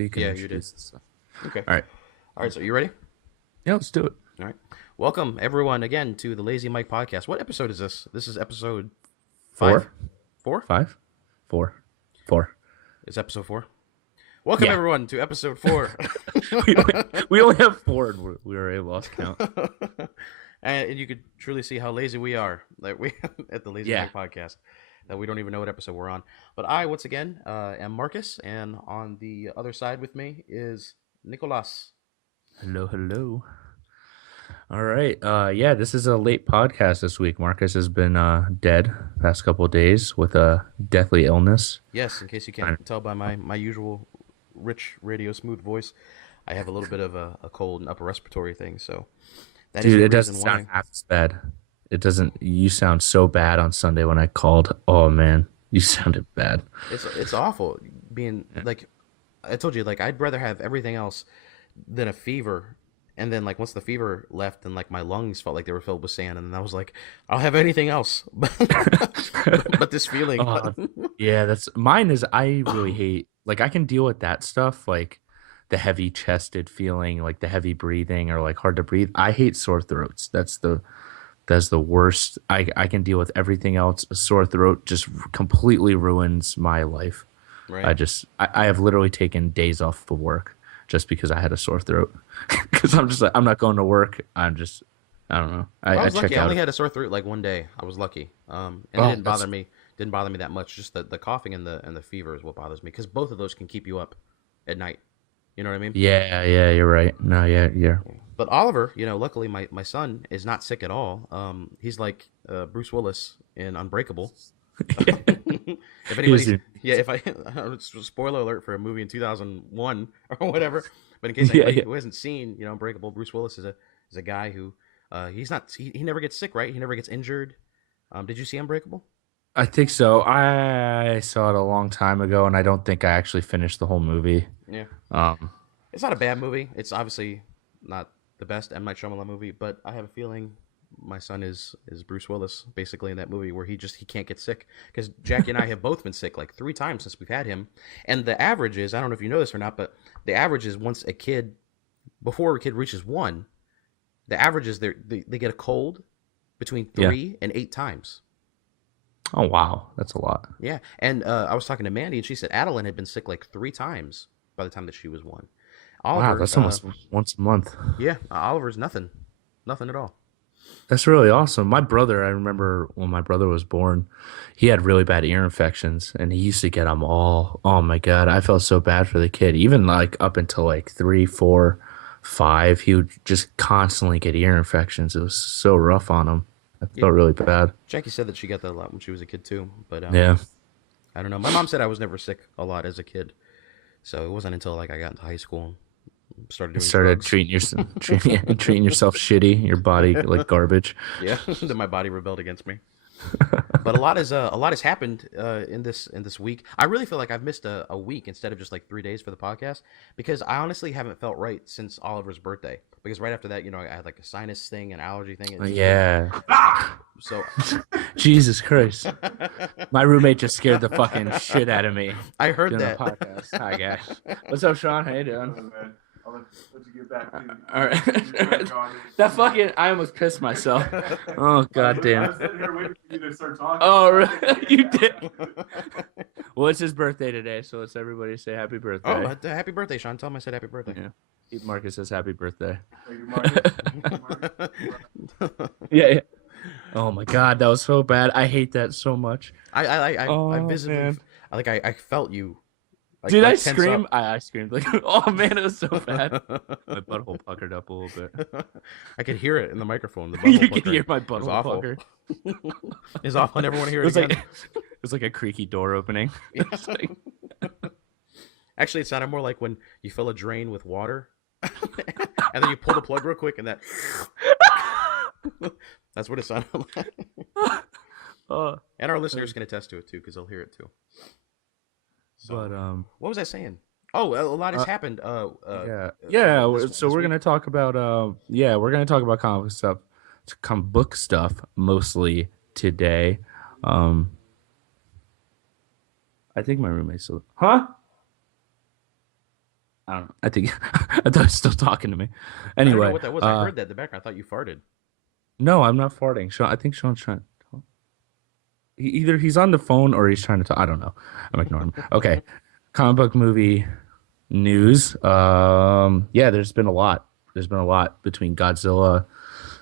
You can Yeah, you did. introduce this. Okay. All right. All right. So you ready? Yeah, let's do it. All right. Welcome everyone again to the Lazy Mike podcast. What episode is this? This is episode five, Four, 4. five, four, four. It's episode 4. Welcome Yeah. everyone to episode 4. we, only, we only have four, and we already lost count. And you could truly see how lazy we are. Like we at the Lazy Yeah. Mike podcast. That we don't even know what episode we're on. But I once again am Marcus, and on the other side with me is Nicolas. Hello, hello. All right. Yeah, this is a late podcast this week. Marcus has been dead past couple of days with a deathly illness. Yes, in case you can't tell by my usual rich radio smooth voice, I have a little bit of a cold and upper respiratory thing. So that is Dude, the it doesn't reason sound why. half as bad. It doesn't. You sound so bad on Sunday when I called. Oh man, you sounded bad. It's awful being like I told you. Like I'd rather have everything else than a fever. And then like once the fever left, and like my lungs felt like they were filled with sand, and then I was like, I'll have anything else, but this feeling. Oh, yeah, that's mine. Is I really hate, like, I can deal with that stuff, like the heavy chested feeling, like the heavy breathing or like hard to breathe. I hate sore throats. That's the worst. I can deal with everything else. A sore throat just completely ruins my life. Right. I have literally taken days off of work just because I had a sore throat. Because I'm just like, I'm not going to work. I don't know. I I was check lucky. I out. only had a sore throat like one day. I was lucky. And it Oh, didn't bother me. Didn't bother me that much. Just the coughing and the fever is what bothers me because both of those can keep you up at night. You know what I mean? yeah, you're right. No, yeah. But Oliver, luckily my son is not sick at all. He's like Bruce Willis in Unbreakable. If anybody's, yeah, if I spoiler alert for a movie in 2001 or whatever, but in case anybody Yeah. who hasn't seen Unbreakable, Bruce Willis is a guy who he never gets sick, right? He never gets injured. Did you see Unbreakable? I think so. I saw it a long time ago, and I don't think I actually finished the whole movie. Yeah, Um, it's not a bad movie. It's obviously not the best M Night Shyamalan movie, but I have a feeling my son is Bruce Willis basically in that movie where he can't get sick because Jackie and I have both been sick like 3 times since we've had him, and the average is, I don't know if you know this or not, but the average is once a kid before a kid reaches 1, the average is they get a cold between yeah. 3 and 8 times. Oh wow, that's a lot. Yeah, and I was talking to Mandy, and she said Adeline had been sick like 3 times by the time that she was 1. Wow, Oliver, that's almost once a month. yeah, Oliver's nothing at all. That's really awesome. My brother, I remember when my brother was born, he had really bad ear infections, and he used to get them all. Oh my God, I felt so bad for the kid. Even like up until like 3, 4, 5, he would just constantly get ear infections. It was so rough on him. I Yeah, felt really bad. Jackie said that she got that a lot when she was a kid too, but Yeah. I don't know. My mom said I was never sick a lot as a kid, so it wasn't until like I got into high school and started doing Started drugs. treating yourself shitty, your body like garbage. Yeah, then my body rebelled against me. But a lot has happened in this week. I really feel like I've missed a week instead of just like 3 days for the podcast because I honestly haven't felt right since Oliver's birthday. Because right after that, I had like a sinus thing, an allergy thing. And Yeah. so Jesus Christ. My roommate just scared the fucking shit out of me I heard doing the that. podcast. Hi guys. What's up, Sean? How you doing? Man. I'll let you get back to All right. That fucking I almost pissed myself. Oh god I damn. was sitting here waiting for you to start talking. Oh really? You did. Well, it's his birthday today, so let's everybody say happy birthday. Oh, happy birthday, Sean. Tell him I said happy birthday. Yeah. Marcus says happy birthday. Thank you, Marcus. Yeah. Oh my god, that was so bad. I hate that so much. I visibly, man. I felt you. Like, Did I tense scream? up. I screamed like, oh man, it was so bad. My butthole puckered up a little bit. I could hear it in the microphone. The You bubble could pucker. hear my It was butthole awful. pucker. It's awful. I never want to hear It it was like again. it was like a creaky door opening. It's like, Actually, it sounded more like when you fill a drain with water, and then you pull the plug real quick, and that's what it sounded like. uh, And our listeners can attest to it too, because they'll hear it too. So, but what was I saying? Oh, a lot has happened. yeah. This So we're week. gonna talk about we're gonna talk about comic book stuff mostly today. I think my roommate's still, huh? I don't know. I think I thought he was still talking to me. I don't know Anyway, what that was. I heard that in the background. I thought you farted. no, I'm not farting. Sean, I think Sean's trying. Either he's on the phone or he's trying to talk. I don't know. I'm ignoring him. Okay, comic book movie news. Yeah, there's been a lot. There's been a lot between Godzilla,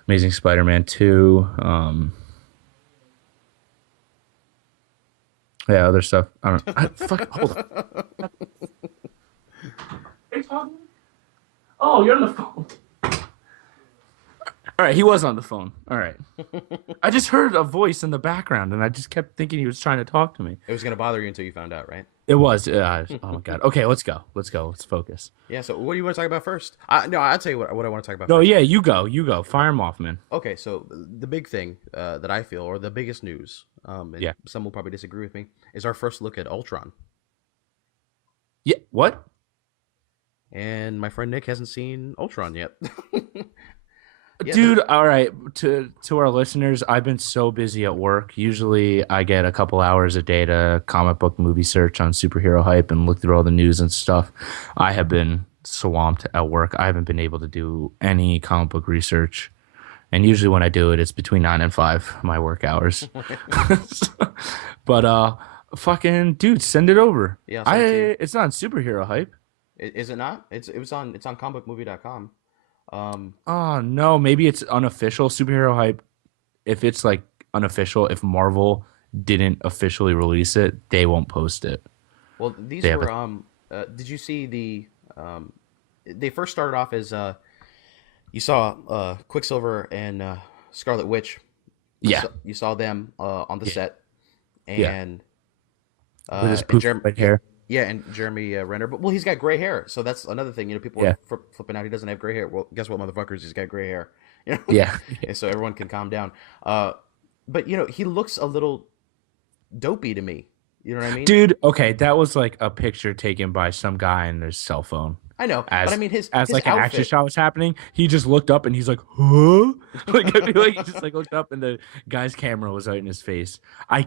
Amazing Spider-Man 2. Yeah, other stuff. I don't. Fuck. Hold on. Hey, talking? Oh, you're on the phone. All right, he was on the phone. All right. I just heard a voice in the background, and I just kept thinking he was trying to talk to me. It was gonna bother you until you found out, right? It was. Oh my god. Okay, let's go. Let's go. Let's focus. Yeah. So what do you want to talk about first? No, I'll tell you what I want to talk about No, first. yeah, you go. You go. Fire him off, man. Okay, so the big thing that I feel, or the biggest news, and Yeah. some will probably disagree with me, is our first look at Ultron. Yeah. What? And my friend Nick hasn't seen Ultron yet. Yeah, Dude, all right. To our listeners, I've been so busy at work. Usually I get a couple hours a day to comic book movie search on superhero hype and look through all the news and stuff. I have been swamped at work. I haven't been able to do any comic book research. And usually when I do it, it's between 9 and 5, my work hours. But fucking dude, send it over. Yeah, I'll send it to you. It's not superhero hype. Is it not? It's on comicbookmovie.com. Oh no, maybe it's unofficial superhero hype. If it's like unofficial, if Marvel didn't officially release it, they won't post it. Well, these They have were did you see they first started off as you saw Quicksilver and Scarlet Witch. Yeah, You saw them on the Yeah. set, Yeah. and with his and poof red hair. yeah, and Jeremy Renner. But well, he's got gray hair, so that's another thing. You know, people Yeah. are flipping out. He doesn't have gray hair. Well, guess what, motherfuckers? He's got gray hair. You know, Yeah, and so everyone can calm down. But you know, he looks a little dopey to me. You know what I mean? dude. Okay, that was like a picture taken by some guy in his cell phone. I know, but I mean As his like an action outfit. shot was happening, he just looked up and he's like, "Huh?" Like I feel like he just like looked up and the guy's camera was out in his face. I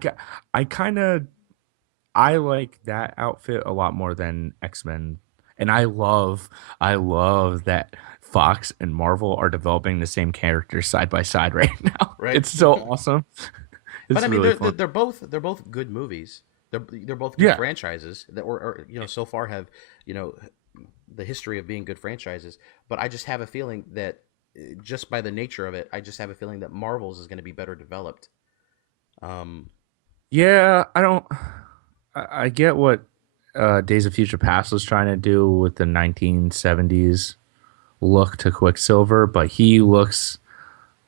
kind of I like that outfit a lot more than X-Men. And I love that Fox and Marvel are developing the same characters side by side right now. Right. It's so awesome. But It's I mean, really fun. they're both good movies. They're both good Yeah. franchises that or you know so far have you know the history of being good franchises. But I just have a feeling that just by the nature of it, I just have a feeling that Marvel's is going to be better developed. Um, Yeah, I don't I get what Days of Future Past was trying to do with the 1970s look to Quicksilver, but he looks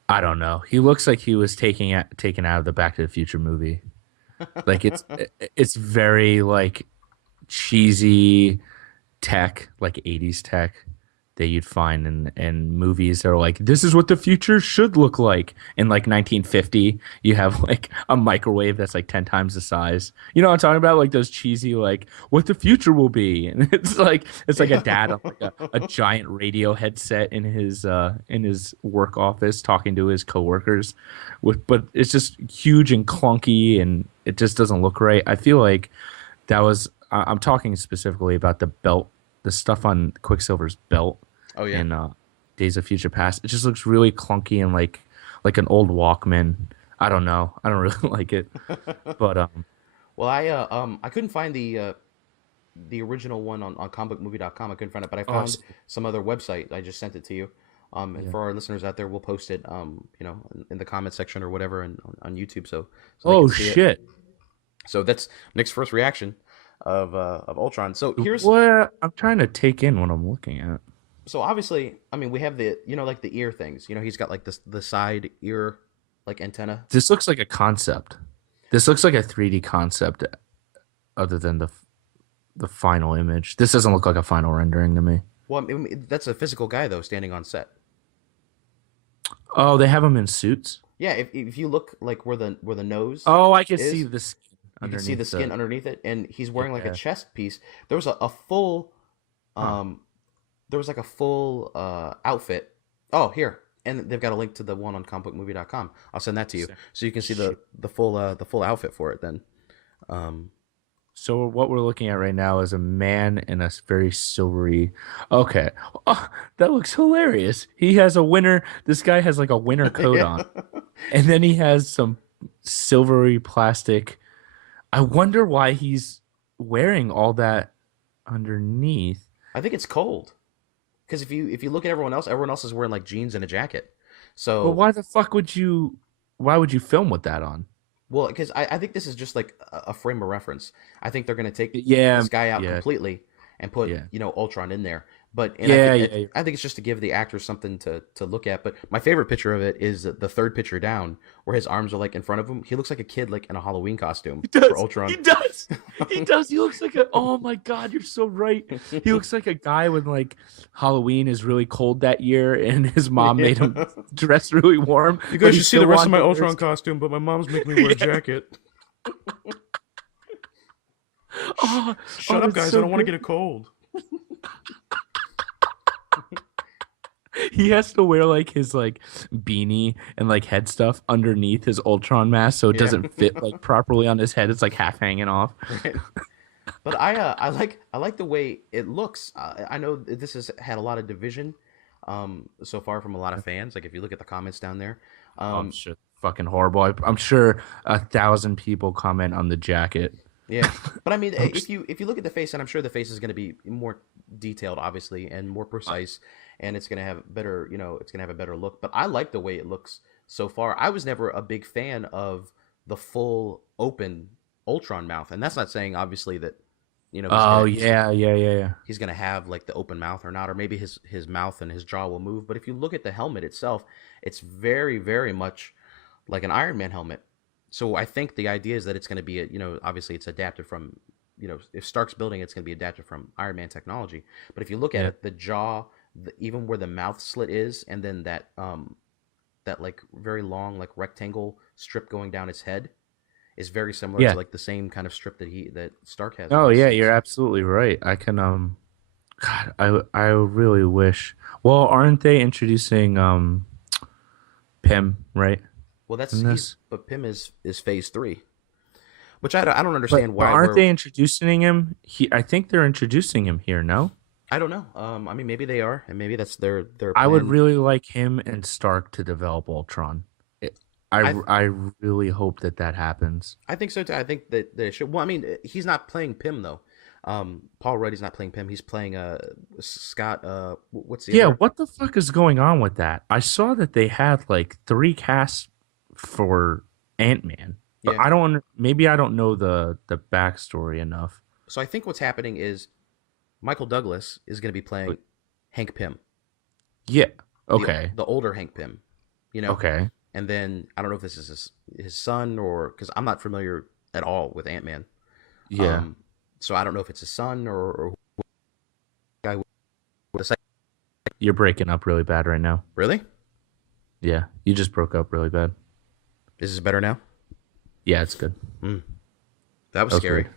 I don't know. He looks like he was taken out of the Back to the Future movie. Like it's very like cheesy tech, like 80s tech that you'd find in movies that are like, this is what the future should look like. In like 1950, you have like a microwave that's like 10 times the size. You know what I'm talking about? Like those cheesy, like what the future will be. And it's like a dad on like a giant radio headset in his work office talking to his coworkers but it's just huge and clunky and it just doesn't look right. I feel like I'm talking specifically about the belt, the stuff on Quicksilver's belt oh yeah. in Days of Future Past. It just looks really clunky and like an old Walkman. I don't know. I don't really like it. But Well, I couldn't find the original one on comicbookmovie.com. I couldn't find it, but I Oh, found some other website. I just sent it to you. And Yeah. for our listeners out there, we'll post it, you know, in the comment section or whatever, and on YouTube, so they oh can see it. shit. So that's Nick's first reaction of Ultron. So here's What I'm trying to take in what I'm looking at. so obviously, I mean, we have the you know like the ear things. You know, he's got like the side ear like antenna. This looks like a concept. This looks like a 3D concept other than the final image. This doesn't look like a final rendering to me. Well, I mean, that's a physical guy though standing on set. Oh, they have them in suits. Yeah, if you look like where the nose Oh, I can is, see the skin you can see underneath the skin underneath it, and he's wearing like a Yeah. chest piece. There was a full, Huh. there was like a full outfit. Oh, here, and they've got a link to the one on comicbookmovie.com. I'll send that to you Sick. so you can see Shit. the full outfit for it. Then, So what we're looking at right now is a man in a very silvery. Okay. Oh, that looks hilarious. He has a winter. This guy has like a winter coat Yeah. on, and then he has some silvery plastic. I wonder why he's wearing all that underneath. I think it's cold because if you look at everyone else is wearing like jeans and a jacket. But So why the fuck would you? Why would you film with that on? well, because I think this is just like a frame of reference. I think they're gonna take Yeah, this guy out yeah, completely and put yeah, Ultron in there. But and yeah, yeah. I think it's just to give the actors something to look at. But my favorite picture of it is the third picture down, where his arms are like in front of him. He looks like a kid like in a Halloween costume He for does. Ultron. He does. He does. He looks like a. Oh my God, you're so right. He looks like a guy when like Halloween is really cold that year, and his mom made him Yeah. dress really warm. You but guys he should see still the rest of wanted my to wear Ultron his- costume, but my mom's making me wear a Yeah. jacket. Oh, Shut oh, up, that's guys! so I don't want to good. get a cold. He has to wear like his like beanie and like head stuff underneath his Ultron mask, so it Yeah. doesn't fit like properly on his head. It's like half hanging off. Right. But I like the way it looks. I know that this has had a lot of division so far from a lot of fans. Like if you look at the comments down there, I'm um, sure fucking horrible. I'm sure 1,000 people comment on the jacket. yeah. But I mean, I'm if you look at the face, and I'm sure the face is going to be more detailed, obviously, and more precise, and it's going to have better, it's going to have a better look. But I like the way it looks so far. I was never a big fan of the full open Ultron mouth, and that's not saying obviously that Oh yeah, yeah, yeah, yeah. he's gonna have like the open mouth or not, or maybe his mouth and his jaw will move. But if you look at the helmet itself, it's very much like an Iron Man helmet. So I think the idea is that it's going to be obviously it's adapted from if Stark's building it's going to be adapted from Iron Man technology. But if you look at Yeah. it, the jaw, even where the mouth slit is, and then that like very long like rectangle strip going down his head is very similar to Yeah. like the same kind of strip that Stark has on Oh his yeah, suits. you're absolutely right. I can God, I really wish. Well, aren't they introducing Pym, right? Well, that's In he's this? but Pym is phase 3, which I don't But understand but why aren't we're they introducing him? I think they're introducing him here, no? I don't know. I mean, maybe they are, and maybe that's their I would plan. really like him and Stark to develop Ultron. It, I I really hope that that happens. I think so too. I think that they should. Well, I mean, he's not playing Pym though. Paul Rudd's not playing Pym. He's playing Scott. What's the Yeah, other? what the fuck is going on with that? I saw that they had like 3 casts for Ant-Man, but Yeah. I don't. Maybe I don't know the backstory enough. So I think what's happening is Michael Douglas is going to be playing But Hank Pym, yeah. the Okay. the older Hank Pym, Okay. And then I don't know if this is his son or because I'm not familiar at all with Ant Man. Yeah. Um, so I don't know if it's his son or who guy with the second. You're breaking up really bad right now. Really? Yeah. You just broke up really bad. Is this better now? Yeah, it's good. Hmm. That was That was scary. weird.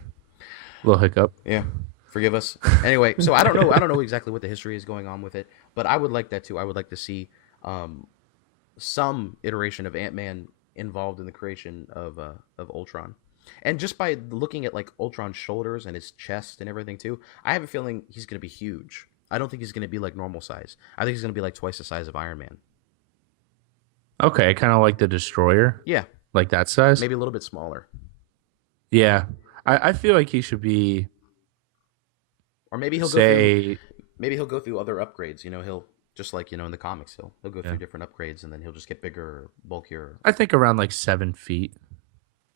Little hiccup. Yeah. Forgive us. Anyway, so I don't know. I don't know exactly what the history is going on with it, but I would like that too. I would like to see um, some iteration of Ant Man involved in the creation of Ultron. And just by looking at like Ultron's shoulders and his chest and everything too, I have a feeling he's going to be huge. I don't think he's going to be like normal size. I think he's going to be like twice the size of Iron Man. Okay, kind of like the Destroyer, Yeah, like that size. maybe a little bit smaller, Yeah. I feel like he should be, or maybe he'll go through. say, Maybe he'll go through other upgrades. He'll just like in the comics, he'll go yeah. through different upgrades, and then he'll just get bigger, or bulkier. I think around like 7 feet.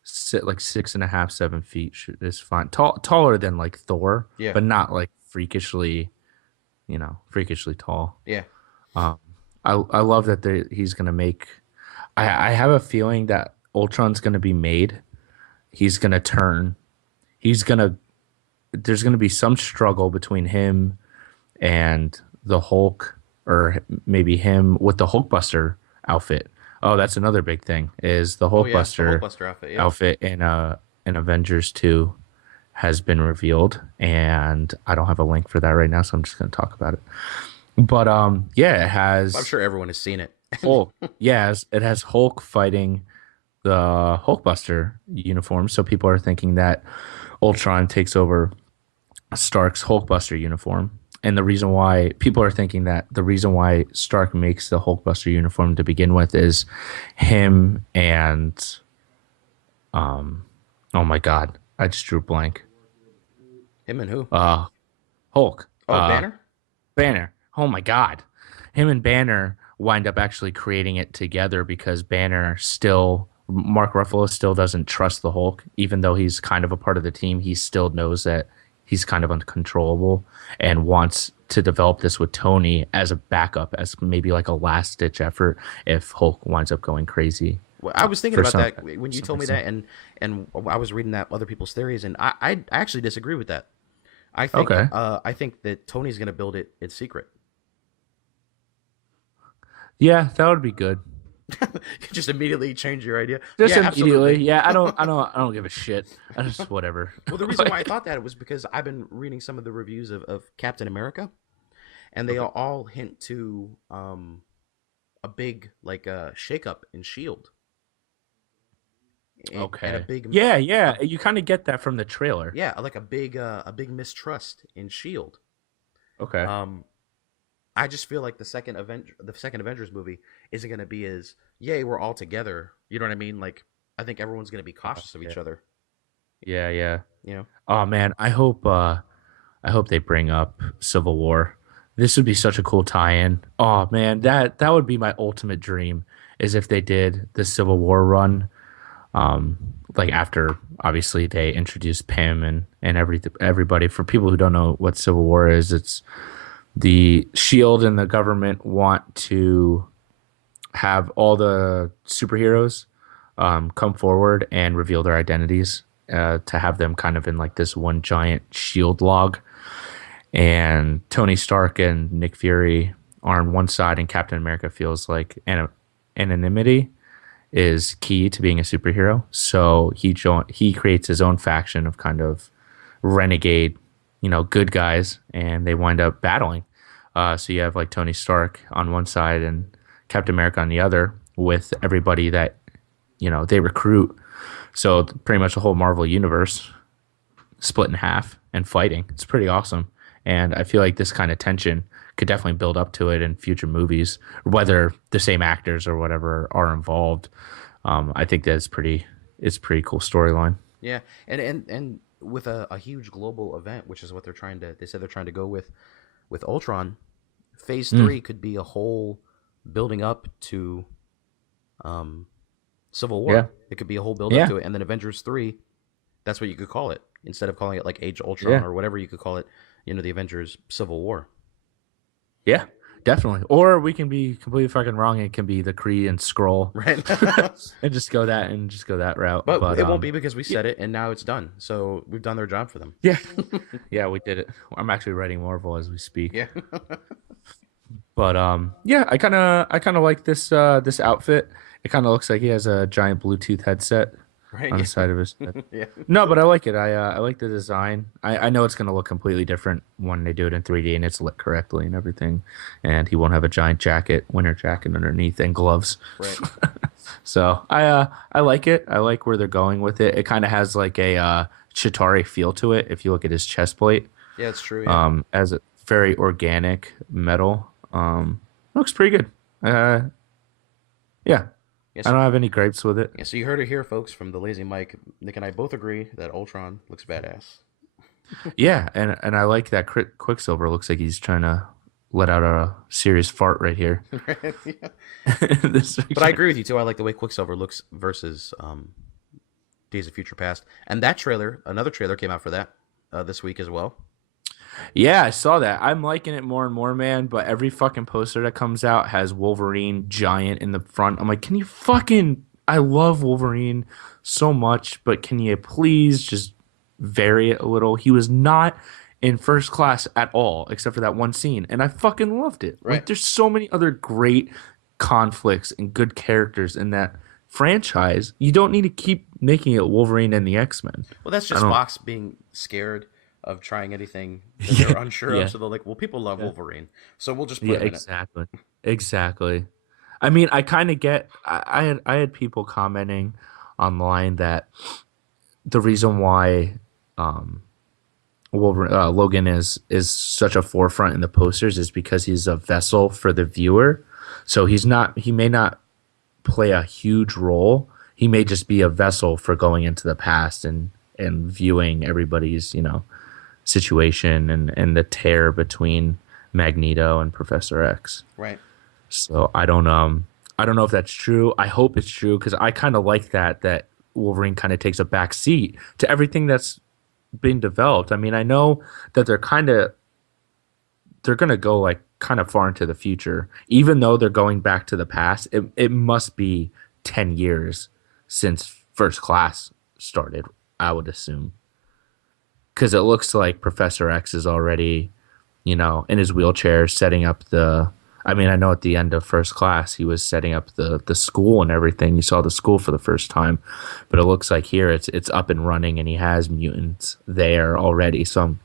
Sit like 6.5, 7 feet is fine. Taller than like Thor, Yeah, but not like freakishly tall. yeah, Um, I love that he's gonna make. I have a feeling that Ultron's gonna be made. He's gonna turn. He's gonna. There's gonna be some struggle between him and the Hulk, or maybe him with the Hulkbuster outfit. Oh, that's another big thing. Is the oh yeah, the Hulkbuster Hulkbuster outfit. Yeah, outfit in Avengers 2 has been revealed, and I don't have a link for that right now, so I'm just going to talk about it. But yeah, it I'm has sure everyone has seen it. Hulk. Yes, it has Hulk fighting the Hulkbuster uniform. So people are thinking that Ultron takes over Stark's Hulkbuster uniform. And the reason why people are thinking that the reason why Stark makes the Hulkbuster uniform to begin with is him and oh my god, I just drew a blank. Him and who? Uh Hulk. Oh, Banner. Banner. Oh my god. Him and Banner wind up actually creating it together because Banner still Mark Ruffalo still doesn't trust the Hulk, even though he's kind of a part of the team. He still knows that he's kind of uncontrollable and wants to develop this with Tony as a backup, as maybe like a last ditch effort if Hulk winds up going crazy. Well, I was thinking For about some- that when you some told me reason. that, and I was reading that other people's theories, and I actually disagree with that. Okay. I think that Tony's going to build it in secret. Yeah, that would be good. Just immediately change your idea. Just Yeah, immediately. absolutely. Yeah, I don't give a shit. I just whatever. Well, the reason why I thought that was because I've been reading some of the reviews of Captain America, and they all hint to a big like shakeup in Shield. And a Okay. big Yeah, yeah. You kind of get that from the trailer. yeah, like a big mistrust in Shield. Okay. I just feel like the second Avengers movie isn't going to be as yay we're all together. You know what I mean? Like I think everyone's going to be cautious of each Yeah. other. Yeah, yeah. You know? Oh man, I hope they bring up Civil War. This would be such a cool tie-in. Oh man, that would be my ultimate dream is if they did the Civil War run. Um, like after obviously they introduced Pym and everybody. For people who don't know what Civil War is, it's the Shield and the government want to have all the superheroes come forward and reveal their identities to have them kind of in like this one giant shield log. And Tony Stark and Nick Fury are on one side, and Captain America feels like anonymity is key to being a superhero. So he creates his own faction of kind of renegade, good guys, and they wind up battling. So you have like Tony Stark on one side and Captain America on the other, with everybody that they recruit. So pretty much the whole Marvel universe split in half and fighting. It's pretty awesome. And I feel like this kind of tension could definitely build up to it in future movies, whether the same actors or whatever are involved. I think that it's pretty cool storyline. Yeah, and with a huge global event, which is what they said they're trying to go with Ultron. Phase 3 could be a whole building up to Civil War. Yeah. It could be a whole build up Yeah. to it, and then Avengers 3. That's what you could call it instead of calling it like Age of Ultron Yeah. or whatever you could call it. The Avengers Civil War. Yeah, definitely. Or we can be completely fucking wrong. It can be the Kree and Skrull, Right. and just go that route. But it won't be because we said it and now it's done. So we've done their job for them. Yeah, yeah, we did it. I'm actually writing Marvel as we speak. Yeah. But yeah, I kind of like this outfit. It kind of looks like he has a giant Bluetooth headset Right. on Yeah. the side of his head. Yeah. No, but I like it. I like the design. I know it's gonna look completely different when they do it in 3D and it's lit correctly and everything. And he won't have a giant winter jacket underneath and gloves. Right. So I like it. I like where they're going with it. It kind of has like a Chitauri feel to it. If you look at his chest plate, Yeah, it's true. Yeah. as a very organic metal. Looks pretty good. Yeah, Yes. I don't have any gripes with it. Yeah, so you heard it here, folks, from the Lazy Mike. Nick and I both agree that Ultron looks badass. Yeah, and I like that Quicksilver looks like he's trying to let out a serious fart right here. Yeah. This But I agree with you too. I like the way Quicksilver looks versus Days of Future Past, and that trailer, another trailer came out for that this week as well. Yeah, I saw that. I'm liking it more and more, man. But every fucking poster that comes out has Wolverine giant in the front. I'm like, can you fucking? I love Wolverine so much, but can you please just vary it a little? He was not in First Class at all, except for that one scene, and I fucking loved it. Right. Like, there's so many other great conflicts and good characters in that franchise. You don't need to keep making it Wolverine and the X-Men. Well, that's I just don't- Fox being scared of trying anything that they're unsure Yeah. of. So they're like, well, people love Wolverine, so we'll just put Yeah, him in it. exactly. Exactly. I mean, I kind of get. I had people commenting online that the reason why um Logan is such a forefront in the posters is because he's a vessel for the viewer. So he may not play a huge role. He may just be a vessel for going into the past and viewing everybody's, situation and the tear between Magneto and Professor X. Right. So I don't know if that's true. I hope it's true because I kind of like that Wolverine kind of takes a back seat to everything that's been developed. I mean, I know that they're gonna go like kind of far into the future, even though they're going back to the past. It must be 10 years since First Class started, I would assume, because it looks like Professor X is already, in his wheelchair setting up the. I mean, I know at the end of First Class he was setting up the school and everything. You saw the school for the first time, but it looks like here it's up and running and he has mutants there already. So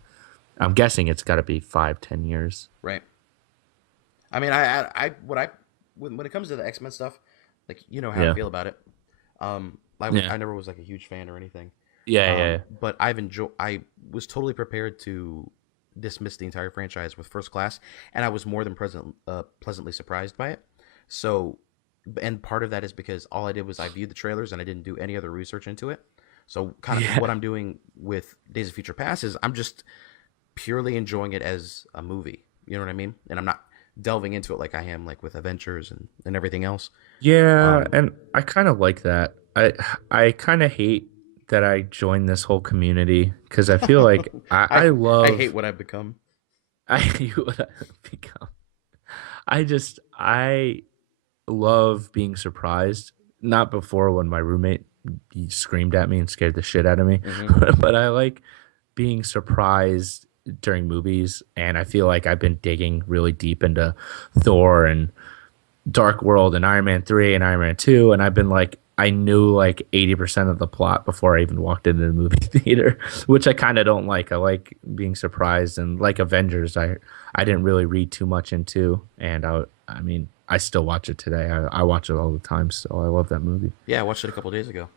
I'm guessing it's got to be 5-10 years. Right. I mean, I what I when it comes to the X-Men stuff, like how I Yeah, feel about it. yeah, I never was like a huge fan or anything. yeah. But I was totally prepared to dismiss the entire franchise with First Class, and I was more than pleasantly surprised by it. So, and part of that is because all I did was I viewed the trailers and I didn't do any other research into it. So, kind of Yeah. what I'm doing with Days of Future Past is I'm just purely enjoying it as a movie. You know what I mean? And I'm not delving into it like I am like with Avengers and everything else. Yeah, Um, and I kind of like that. I kind of hate that I joined this whole community because I feel like I I hate love what I've become. I hate what I've become. I love being surprised. Not before when my roommate he screamed at me and scared the shit out of me, Hmm. but I like being surprised during movies, and I feel like I've been digging really deep into Thor and Dark World and Iron Man 3 and Iron Man 2, and I've been like I knew like 80% of the plot before I even walked into the movie theater, which I kind of don't like. I like being surprised, and like Avengers, I didn't really read too much into, and I mean I still watch it today. I watch it all the time, so I love that movie. Yeah, I watched it a couple days ago.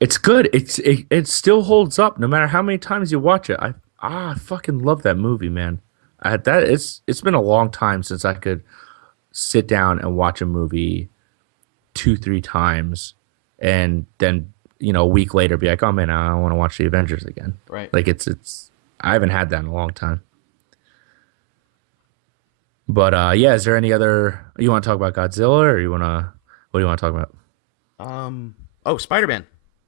It's good. It still holds up no matter how many times you watch it. I fucking love that movie, man. It's been a long time since I could sit down and watch a movie 2-3 times and then a week later be like, oh man, I want to watch the Avengers again. Right. Like it's I haven't had that in a long time. But yeah, is there any other you want to talk about Godzilla or you want to what do you want to talk about? Oh, Spider-Man.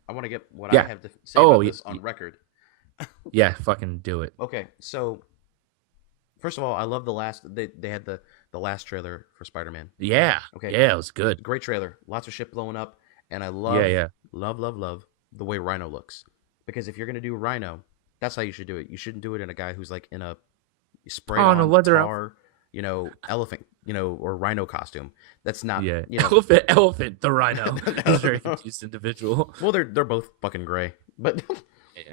I want to get what I Yeah. have to say Oh about this on record. yeah, fucking do it. Okay, so first of all, I love they had the last trailer for Spider-Man. Yeah. Okay, Yeah, it was good. great trailer. Lots of shit blowing up, and I Yeah, love yeah. love the way Rhino looks. Because if you're gonna do Rhino, that's how you should do it. You shouldn't do it in a guy who's like in a spray Oh, no on leather outfit. tar, elephant, or rhino costume. That's not, Yeah. Elephant, the rhino. He's a very well, confused individual. they're both fucking gray, but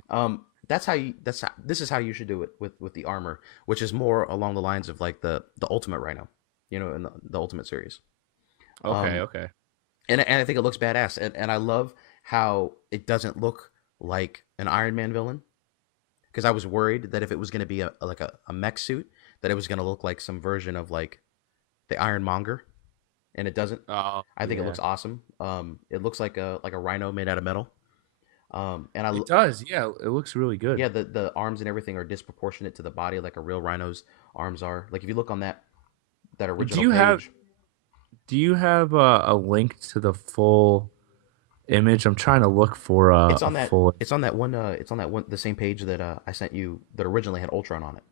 Yeah. this is how you should do it with the armor, which is more along the lines of like the Ultimate Rhino, in the Ultimate series. Okay, Um, okay. and I think it looks badass, and I love how it doesn't look like an Iron Man villain, because I was worried that if it was going to be like a mech suit, that it was going to look like some version of like the Ironmonger, and it doesn't. Oh, I think it yeah. looks awesome. It looks like a rhino made out of metal. And It does. Yeah, it looks really good. yeah, the arms and everything are disproportionate to the body, like a real rhino's arms are. Like if you look on that Do original you have page, do you have a link to the full image? I'm trying to look for it's a on that full. it's on that one the same page that I sent you that originally had Ultron on it.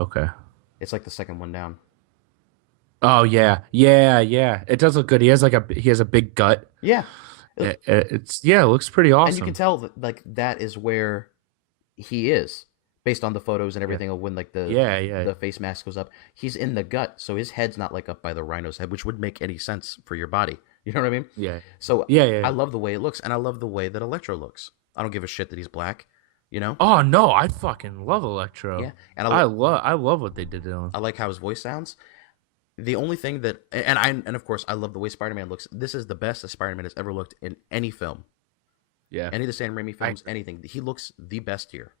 Okay. It's like the second one down. Oh yeah, yeah, yeah. It does look good. He has a big gut. Yeah, It's yeah, it looks pretty and you can awesome. tell that like that is where he is based on the photos and Yeah, everything of when like yeah, yeah, the face mask goes up. He's in the gut, so his head's not like up by the rhino's head, which would make any sense for your body. You know what I mean? yeah, So yeah, yeah. I love the way it looks, and I love the way that Electro looks. I don't give a shit that he's black. You know? Oh no, I fucking love Yeah, Electro. and I love what they did to him. I like how his voice sounds. The only thing that and of course I love the way Spider-Man looks. This is the best that Spider-Man has ever looked in any film. Yeah. Any of the Sam Raimi I films, anything. He looks the best here.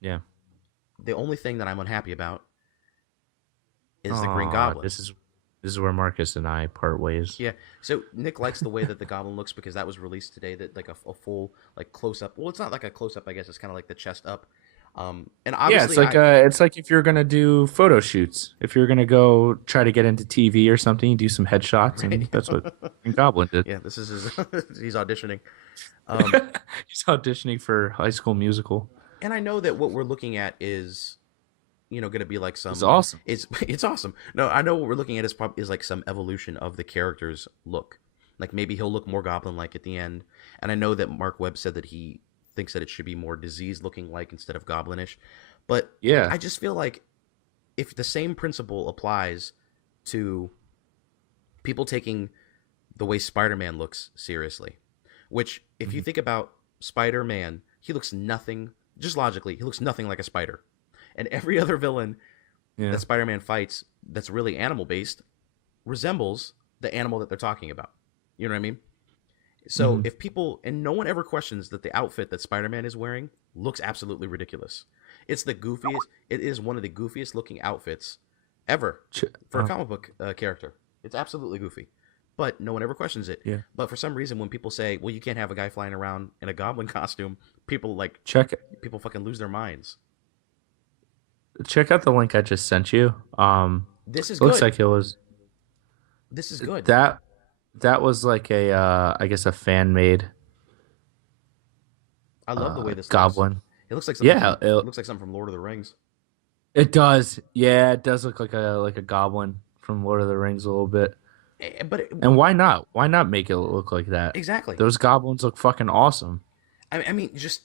yeah. The only thing that I'm unhappy about is the Green Oh, Goblin. this is where Marcus and I part ways. Yeah. So Nick likes the way that the Goblin looks because that was released today. That like a full like close up. Well, it's not like a close up. I guess it's kind of like the chest up. And Yeah, obviously it's like if you're gonna do photo shoots, if you're gonna go try to get into TV or something, you do some headshots, and right. that's what Green Goblin did. Yeah, this is his. He's auditioning. Um, He's auditioning for High School Musical. and I know that what we're looking at is, going to be like It's some. awesome. It's awesome. No, I know what we're looking at is like some evolution of the character's look. Like maybe he'll look more goblin-like at the end. And I know that Mark Webb said that he thinks that it should be more disease-looking like instead of goblinish. But Yeah. I just feel like if the same principle applies to people taking the way Spider-Man looks seriously, which if you Mhm. think about Spider-Man, he looks nothing, just logically, he looks nothing like a spider. And every other villain Yeah. that Spider-Man fights that's really animal-based resembles the animal that they're talking about. You know what I mean? So Mhm. if people, and no one ever questions that the outfit that Spider-Man is wearing looks absolutely ridiculous. It's the goofiest, it is one of the goofiest looking outfits ever Ch- for a oh, comic book character. It's absolutely goofy. But no one ever questions it. yeah. But for some reason, when people say, well, you can't have a guy flying around in a goblin costume, Check people fucking lose their minds. check out the link I just sent you. This is It looks good. like it was This is good. that that was like a I guess a fan made I love the way this looks. goblin. It looks like something Yeah, from it looks like something from Lord of the Rings. it does. Yeah, it does look like a goblin from Lord of the Rings a little bit. But And why not? Why not make it look like that? exactly. Those goblins look fucking awesome. I mean, just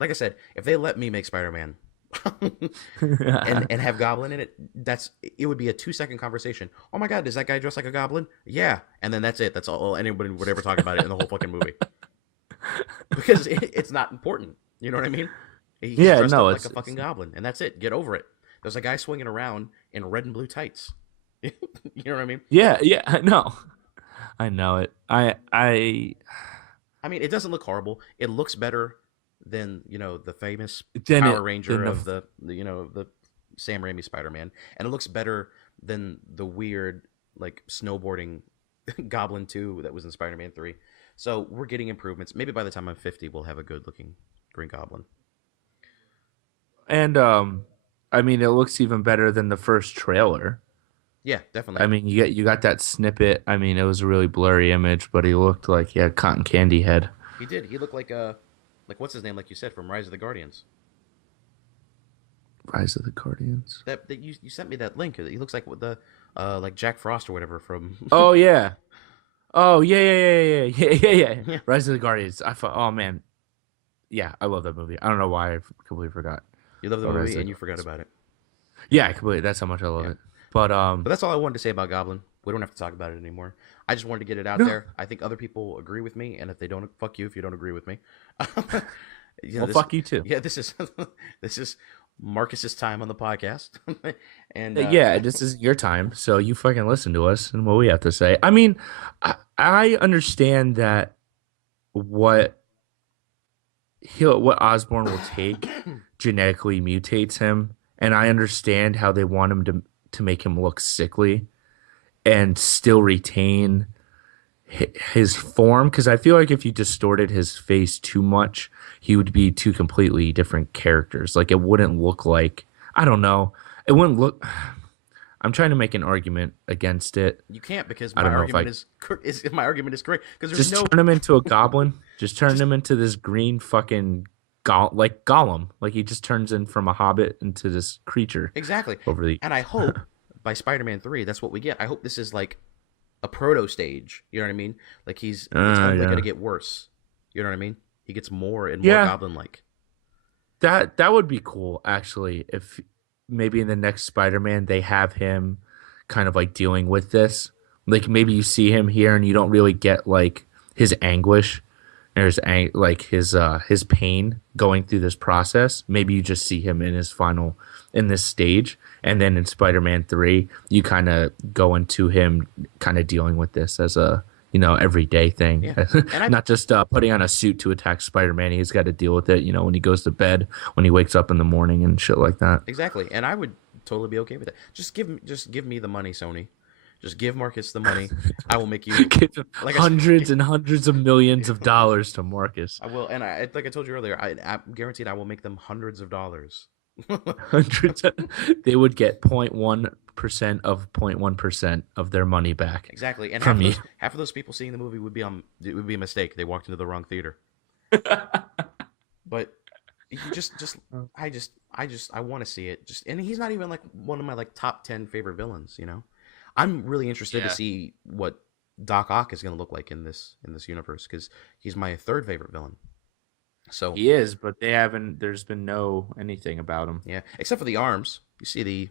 like I said, if they let me make Spider-Man and have Goblin in it, it would be a 2 second conversation. Oh my God, does that guy dress like a goblin? Yeah, and then that's it. That's all anybody would ever talk about it in the whole fucking movie because it's not important. You know what I mean? He's Yeah, dressed no, up like it's a fucking goblin, and that's it. Get over it. There's a guy swinging around in red and blue tights. You know what I mean? yeah, yeah, no. I know it. I mean, it doesn't look horrible. It looks better than the famous Then Power it Ranger then of the Sam Raimi Spider-Man, and it looks better than the weird like snowboarding Goblin 2 that was in Spider-Man 3. So we're getting improvements. Maybe by the time I'm 50, we'll have a good looking Green Goblin. and I mean it looks even better than the first trailer. Yeah, definitely. I mean you got that snippet. I mean it was a really blurry image, but he looked like he had cotton candy head. He did. He looked like what's his name? Like you said from Rise of the Guardians. Rise of the Guardians. That you sent me that link. He looks like the like Jack Frost or whatever from. Oh yeah. Oh yeah. Yeah. Rise of the Guardians. I thought. Oh man. Yeah, I love that movie. I don't know why I completely forgot. You love the Rise movie of and the you forgot Guardians. about it. Yeah, I completely. That's how much I love Yeah. it. But But that's all I wanted to say about Goblin. We don't have to talk about it anymore. I just wanted to get it out No. there. I think other people agree with me, and if they don't, fuck you if you don't agree with me. well, fuck you too. Yeah, this is this is Marcus's time on the podcast, and Yeah, this is your time, so you fucking listen to us and what we have to say. I mean, I understand that what what Osborn will take genetically mutates him, and I understand how they want him to make him look sickly and still retain his form, because I feel like if you distorted his face too much, he would be two completely different characters. Like it wouldn't look like, I don't know, it wouldn't look. I'm trying to make an argument against it. you can't because I my don't know if argument is my argument is correct because there's Just no turn him into a goblin. Just turn him into this green fucking like Gollum. Like he just turns in from a hobbit into this creature exactly, over the. and I hope by Spider-Man 3 that's what we get. I hope this is like a proto stage. You know what I mean? Like it's only Yeah. gonna get worse. You know what I mean? He gets more and more Yeah. goblin-like. That would be cool, actually. If maybe in the next Spider-Man they have him kind of like dealing with this. Like maybe you see him here and you don't really get like his anguish. There's like his pain going through this process. Maybe you just see him in his final in this stage, and then in Spider-Man 3, you kind of go into him kind of dealing with this as a everyday thing. Yeah, and I Not just putting on a suit to attack Spider-Man. He's got to deal with it, when he goes to bed, when he wakes up in the morning and shit like that. exactly, and I would totally be okay with that. Just give me the money, Sony. Just give Marcus the money. I will make you Give him like hundreds and hundreds of millions of dollars to Marcus. I will, and like I told you earlier, I'm guaranteed I will make them hundreds of dollars. Hundreds. They would get 0.1% of 0.1% of their money back Exactly, and from me. half of those people seeing the movie would be it would be a mistake. They walked into the wrong theater. But you I want to see it. And he's not even like one of my like top 10 favorite villains. I'm really interested to Yeah. see what Doc Ock is going to look like in this universe because he's my third favorite villain. So He is, but they haven't. There's been no anything about him. yeah, except for the arms. You see the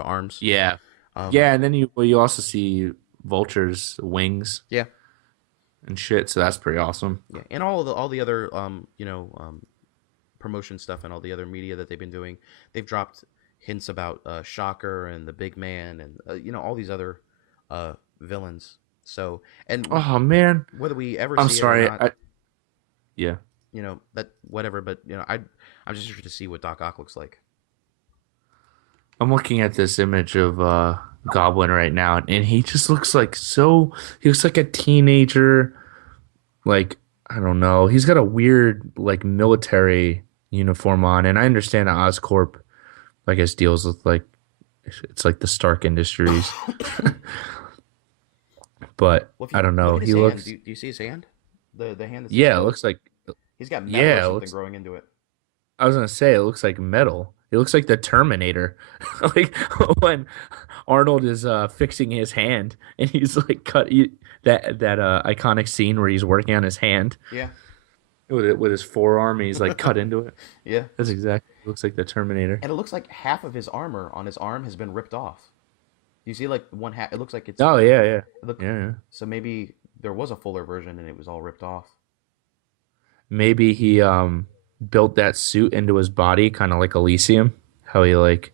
arms. Yeah, Um, yeah, and then you also see Vulture's wings yeah, and shit. So that's pretty awesome. yeah, and all the other promotion stuff and all the other media that they've been doing. They've dropped hints about Shocker and the Big Man and all these other villains. So and Oh man, whether we ever I'm see sorry. it or not, Yeah, that whatever. But I'm just interested to see what Doc Ock looks like. I'm looking at this image of Goblin right now, and he just looks like so. He looks like a teenager. Like I don't know. He's got a weird like military uniform on, and I understand that Oscorp, I guess, deals with like it's like the Stark Industries, but Well, if I don't look know. at his He hand, looks. do you see his hand? The hand that's Yeah, it exposed? looks like. He's got metal Yeah, or it something looks. growing into it. I was gonna say it looks like metal. It looks like the Terminator, like when Arnold is fixing his hand and he's like that iconic scene where he's working on his hand Yeah, with his forearm and he's like cut into it. yeah. That's exactly. It looks like the Terminator. And it looks like half of his armor on his arm has been ripped off. You see, like one half. It looks like it's. Oh yeah, yeah, Look, yeah, yeah. so maybe there was a fuller version and it was all ripped off. Maybe he built that suit into his body, kind of like Elysium. How he like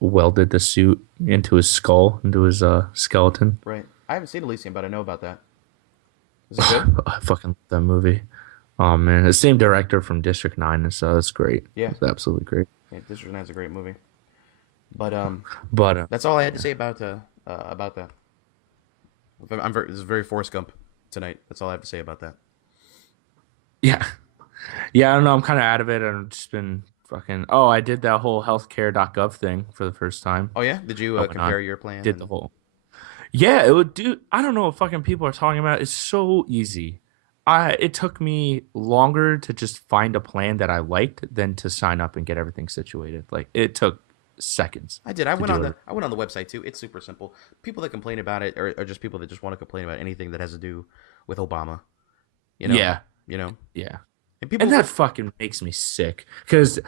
welded the suit into his skull, into his skeleton. Right. I haven't seen Elysium, but I know about that. Is it good? I fucking love that movie. Oh man, the same director from District 9 and so that's great. Yeah. It's absolutely great. Yeah, District 9 is a great movie. But But that's all I had to say about that. This is very Forrest Gump tonight. That's all I have to say about that. yeah. Yeah, I don't know, I'm kind of out of it. I've just been fucking I did that whole healthcare.gov thing for the first time. Oh yeah, did you Up and compare on. your plan? Did the whole. Yeah, it would do. I don't know what fucking people are talking about. It's so easy. It took me longer to just find a plan that I liked than to sign up and get everything situated. Like it took seconds. I did. I to went do on it. the website too. It's super simple. People that complain about it are just people that just want to complain about anything that has to do with Obama. Yeah, You know. yeah. And people And that fucking makes me sick because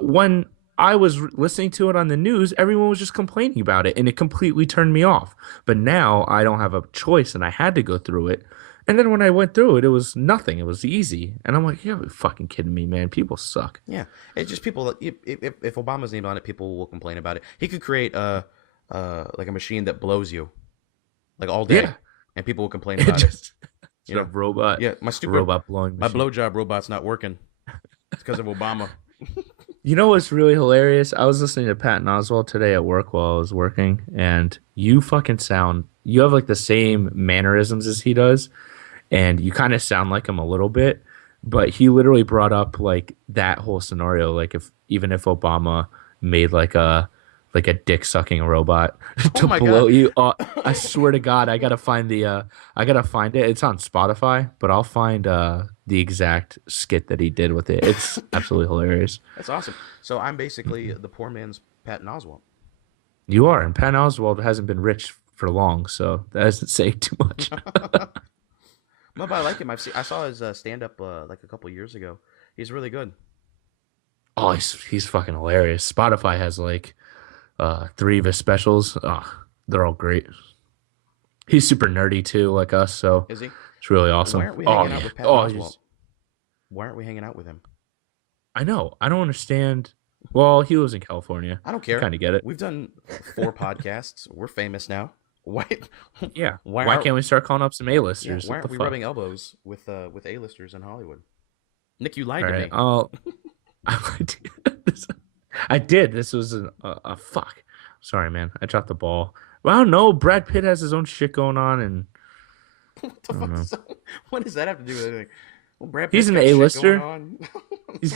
when I was listening to it on the news, everyone was just complaining about it, and it completely turned me off. But now I don't have a choice, and I had to go through it. And then when I went through it, it was nothing. It was easy, and I'm like, "You're fucking kidding me, man! People suck." Yeah, it's just people. If Obama's named on it, people will complain about it. He could create like a machine that blows you, like all day, Yeah. and people will complain about it. Just You know? a robot. Yeah, my stupid robot blowing. my Machine. blowjob robot's not working. It's because of Obama. You know what's really hilarious? I was listening to Patton Oswalt today at work while I was working, and you fucking sound. You have like the same mannerisms as he does, and you kind of sound like him a little bit. But he literally brought up like that whole scenario, like even if Obama made like a dick sucking robot to my blow God. you. I swear to God, I gotta find it. It's on Spotify, but I'll find the exact skit that he did with it. It's absolutely hilarious. That's awesome. So I'm basically the poor man's Patton Oswalt. You are, and Patton Oswalt hasn't been rich for long, so that doesn't say too much. No, but I like him. I saw his stand up like a couple years ago. He's really good. Oh, he's fucking hilarious. Spotify has like 3 of his specials. They're all great. He's super nerdy too, like us, so Is he? it's really awesome. Why aren't we hanging out with Patton Oswalt? he's- Why aren't we hanging out with him? I know. I don't understand. Well, he lives in California. I don't care. Kind of get it. We've done 4 podcasts. We're famous now. Why? Yeah. Why Why aren't? can't we start calling up some Yeah, A-listers? why What the aren't we fuck? rubbing elbows with A-listers in Hollywood? Nick, you lied All to right. me. Oh, I did. This was a fuck. Sorry, man. I dropped the ball. Well, no. Brad Pitt has his own shit going on, and What the I don't fuck? know. What does that have to do with anything? Well, Brad He's Pitt's an got shit going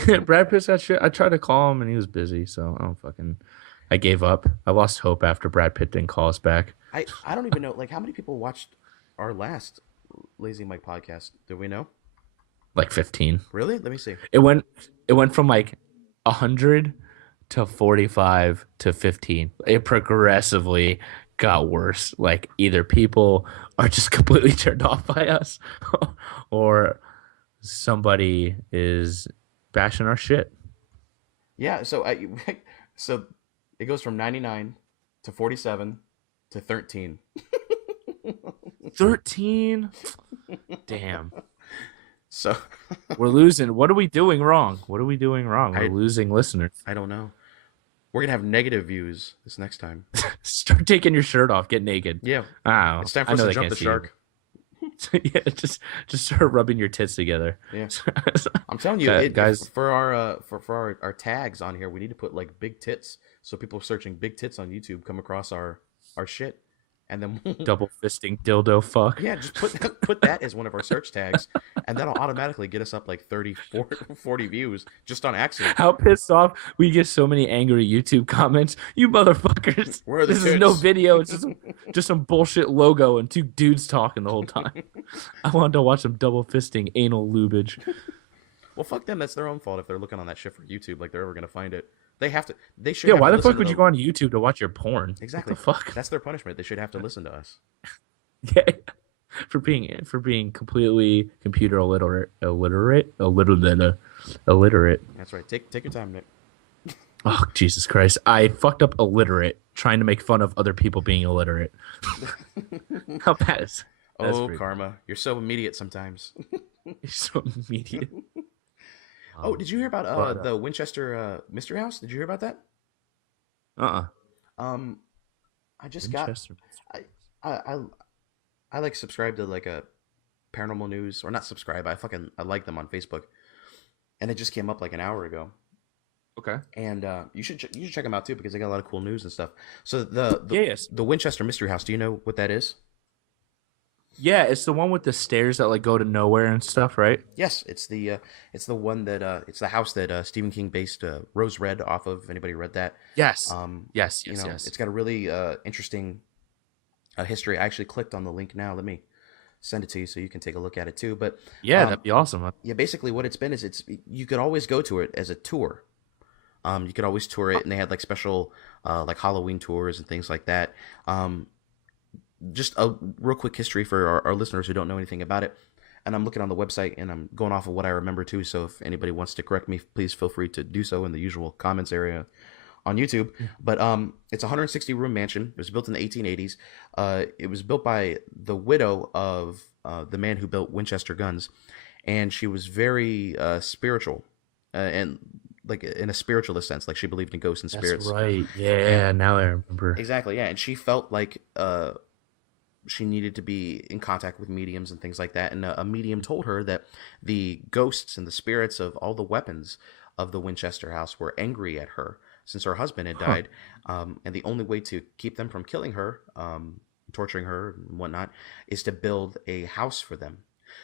A-lister. on. Brad Pitt's got shit. I tried to call him, and he was busy, so I don't fucking. I gave up. I lost hope after Brad Pitt didn't call us back. I don't even know. Like, how many people watched our last Lazy Mike podcast? Do we know? Like 15. Really? Let me see. It went. It went from like 100 to 45 to 15. It progressively got worse. Like either people are just completely turned off by us, or somebody is bashing our shit. Yeah. So so it goes from 99 to 47 to 13. 13. Damn. So We're losing. What are we doing wrong? What are we doing wrong? We're I losing listeners. I don't know. We're gonna have negative views this next time. Start taking your shirt off. Get naked. Yeah. Oh, It's time for I us know to they jump can't the see you. shark. Yeah, just start rubbing your tits together. Yeah. I'm telling you, Guys. for our tags on here, we need to put like big tits, so people searching big tits on YouTube come across our shit, and then Double fisting dildo fuck. yeah, just put that as one of our search tags, and that'll automatically get us up like 30, 40 views just on accident. How pissed off we get so many angry YouTube comments. You motherfuckers. Where are the This is no tits? video. It's just some bullshit logo and two dudes talking the whole time. I wanted to watch some double fisting anal lubage. Well, fuck them. That's their own fault if they're looking on that shit for YouTube. Like they're ever gonna find it. They have to. They should. Yeah, have why to the listen fuck to would you go on YouTube to watch your porn? Exactly. What the fuck? That's their punishment. They should have to listen to us. Yeah. For being completely computer illiterate. That's right. Take your time, Nick. Oh, Jesus Christ. I fucked up illiterate trying to make fun of other people being illiterate. How bad is that's Oh, pretty karma! You're so immediate sometimes. bad. So immediate. Oh, did you hear about But, the Winchester Mystery House? Did you hear about that? uh-uh. Um, I just Winchester. got I I like subscribe to like a paranormal news or not subscribe. I like them on Facebook, and it just came up like an hour ago. Okay. And you should check them out too because they got a lot of cool news and stuff. So Yes. the Winchester Mystery House. Do you know what that is? Yeah, it's the one with the stairs that like go to nowhere and stuff, right? Yes, it's the one that it's the house that Stephen King based Rose Red off of. If anybody read that? Yes. Um, Yes, you yes, know, yes. it's got a really interesting history. I actually clicked on the link now. Let me send it to you so you can take a look at it too. But Yeah, that'd be awesome. yeah, basically what it's been is you could always go to it as a tour. You could always tour it, and they had like special like Halloween tours and things like that. Just a real quick history for our listeners who don't know anything about it. And I'm looking on the website, and I'm going off of what I remember too. So if anybody wants to correct me, please feel free to do so in the usual comments area on YouTube. But it's a 160 room mansion. It was built in the 1880s. It was built by the widow of the man who built Winchester guns, and she was very spiritual and like in a spiritualist sense, like she believed in ghosts and spirits. That's right. Yeah, now I remember. Exactly, yeah, and she felt like she needed to be in contact with mediums and things like that. And a medium told her that the ghosts and the spirits of all the weapons of the Winchester house were angry at her since her husband had died, and the only way to keep them from killing her, torturing her and whatnot, is to build a house for them.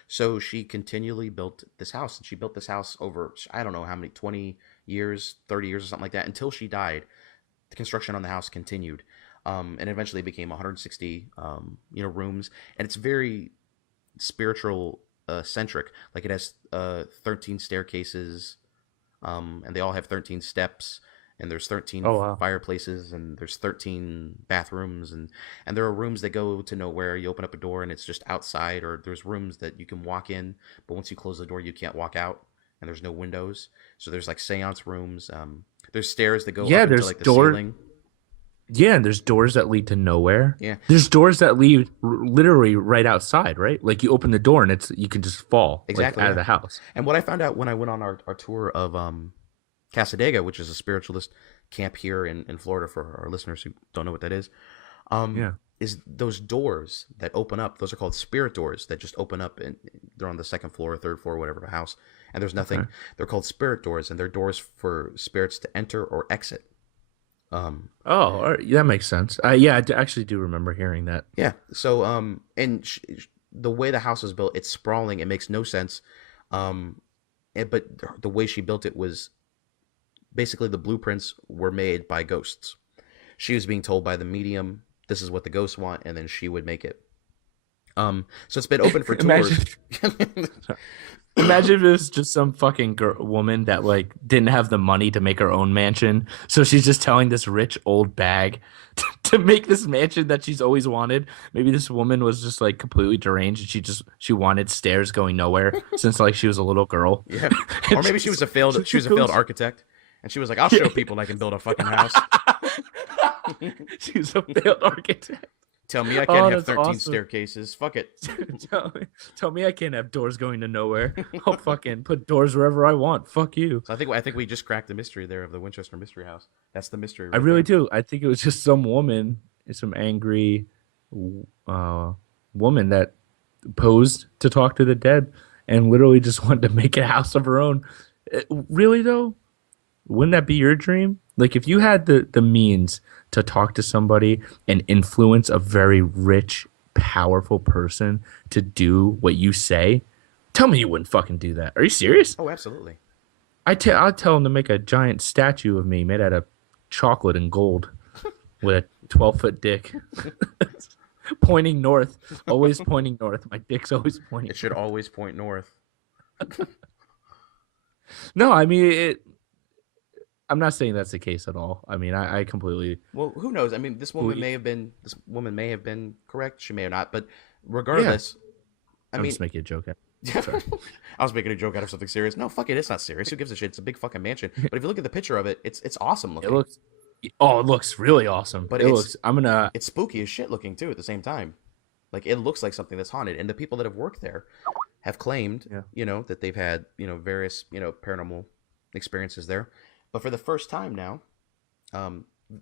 So she continually built this house, and she built this house over, I don't know how many, 20 years, 30 years or something like that, until she died. The construction on the house continued, and eventually became 160, rooms, and it's very spiritual centric. Like it has 13 staircases, and they all have 13 steps, and there's 13 Oh, wow. fireplaces, and there's 13 bathrooms, and there are rooms that go to nowhere. You open up a door and it's just outside, or there's rooms that you can walk in, but once you close the door you can't walk out, and there's no windows. So there's like seance rooms. There's stairs that go Yeah, up into there's like the door- ceiling. Yeah, and there's doors that lead to nowhere. Yeah. There's doors that lead literally right outside, right? Like you open the door and you can just fall Exactly, like, out of yeah. the house. And what I found out when I went on our tour of Casadega, which is a spiritualist camp here in Florida for our listeners who don't know what that is. Yeah. is those doors that open up. Those are called spirit doors that just open up, and they're on the second floor or third floor, whatever, of a house. And there's Okay. nothing. They're called spirit doors, and they're doors for spirits to enter or exit. Um, Oh, all right, that makes sense. Yeah, actually do remember hearing that. yeah. So and the way the house was built, it's sprawling. It makes no sense. But the way she built it was basically the blueprints were made by ghosts. She was being told by the medium, "This is what the ghosts want," and then she would make it. So it's been open for Imagine, tours. imagine if it was just some fucking woman that like didn't have the money to make her own mansion, so she's just telling this rich old bag to make this mansion that she's always wanted. Maybe this woman was just like completely deranged, and she wanted stairs going nowhere since like she was a little girl. Yeah, or maybe she was a failed architect, and she was like, "I'll show people I can build a fucking house. She's a failed architect. Tell me I can't have That's 13 awesome. staircases. Fuck it." Tell me I can't have doors going to nowhere. I'll fucking put doors wherever I want. Fuck you. So I think we just cracked the mystery there of the Winchester Mystery House. That's the mystery I right really there. do. I think it was just some woman, some angry woman that posed to talk to the dead and literally just wanted to make a house of her own. Really though, wouldn't that be your dream? Like if you had the means to talk to somebody and influence a very rich, powerful person to do what you say, tell me you wouldn't fucking do that. Are you serious? Oh, absolutely. I'd tell him to make a giant statue of me made out of chocolate and gold with a 12-foot dick. Pointing north, always pointing north. My dick's always pointing. It should always point north. No, I mean it. I'm not saying that's the case at all. I mean, I completely. Well, who knows? I mean, Well, this woman may have been correct. She may have not. But yeah, regardless, I I'm mean, just making a joke. I was making a joke out of something serious. No, fuck it. It's not serious. Who gives a shit? It's a big fucking mansion. But if you look at the picture of it, it's awesome It looking. looks. Oh, it looks really awesome. But It looks. I'm gonna. it's spooky as shit looking too at the same time. Like it looks like something that's haunted. And the people that have worked there have claimed, Yeah. that they've had, various, paranormal experiences there. But for the first time now,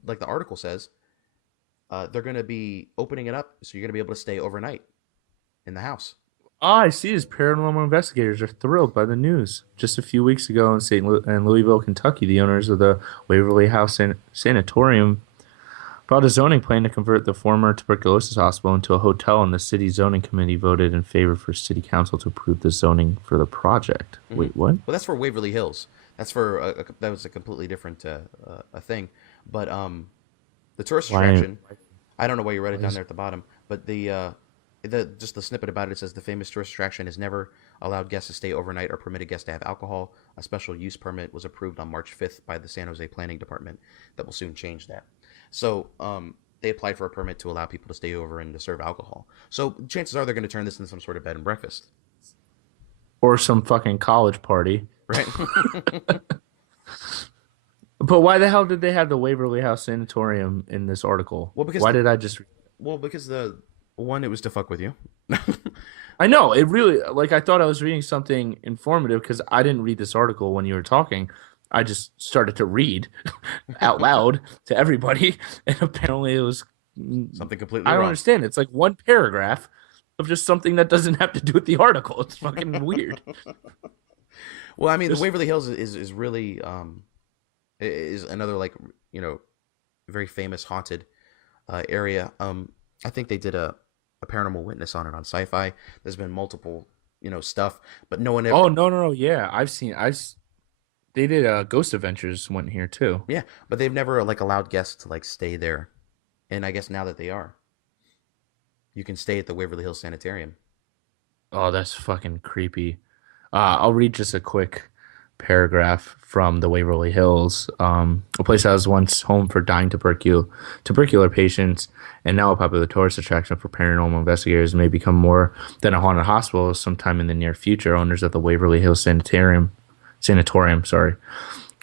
like the article says, they're going to be opening it up, so you're going to be able to stay overnight in the house. Oh, I see. As paranormal investigators are thrilled by the news. Just a few weeks ago in in Louisville, Kentucky, the owners of the Waverly House Sanatorium filed a zoning plan to convert the former tuberculosis hospital into a hotel, and the city zoning committee voted in favor for city council to approve the zoning for the project. Mhm. Wait, what? Well, that's for Waverly Hills. That's for that was a completely different a thing. But the tourist Why? attraction. I don't know why you read it Why down is- there at the bottom, but the just the snippet about it says the famous tourist attraction has never allowed guests to stay overnight or permitted guests to have alcohol. A special use permit was approved on March 5th by the San Jose Planning Department that will soon change that. So they applied for a permit to allow people to stay over and to serve alcohol. So chances are they're going to turn this into some sort of bed and breakfast, Or some fucking college party. right? But why the hell did they have the Waverly House Sanatorium in this article? Well, because Why did I just? well, because the one, it was to fuck with you. I know it really like I thought I was reading something informative because I didn't read this article when you were talking. I just started to read out loud to everybody, and apparently it was. Something completely I don't wrong. understand. It's like one paragraph of just something that doesn't have to do with the article. It's fucking weird. Well, I mean, the Just- Waverly Hills is really is another, like, very famous haunted area. I think they did a paranormal witness on it on Sci-Fi. There's been multiple stuff, but no one ever. Oh no! Yeah, I've seen. They did Ghost Adventures went here too. Yeah, but they've never like allowed guests to like stay there, and I guess now that they are, you can stay at the Waverly Hills Sanitarium. Oh, that's fucking creepy. I'll read just a quick paragraph from the Waverly Hills, a place that was once home for dying tubercular patients, and now a popular tourist attraction for paranormal investigators, may become more than a haunted hospital sometime in the near future. Owners of the Waverly Hills Sanatorium, sorry,